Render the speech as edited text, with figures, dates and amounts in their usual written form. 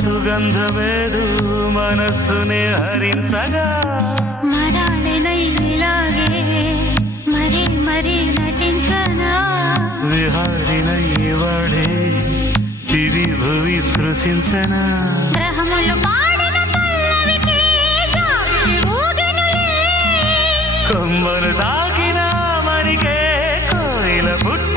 సుగంధమేదు మనస్సునే హరించగా మరాళనైలాగే మరీ మరీ నటించనా విహారినై వాడే దివి భువి స్పృశించనా గ్రహములు పాడిన పల్లవికి జాబిలి ఊగెనులే కొమ్మలు తాకిన మరికే కోయిల పుట్ట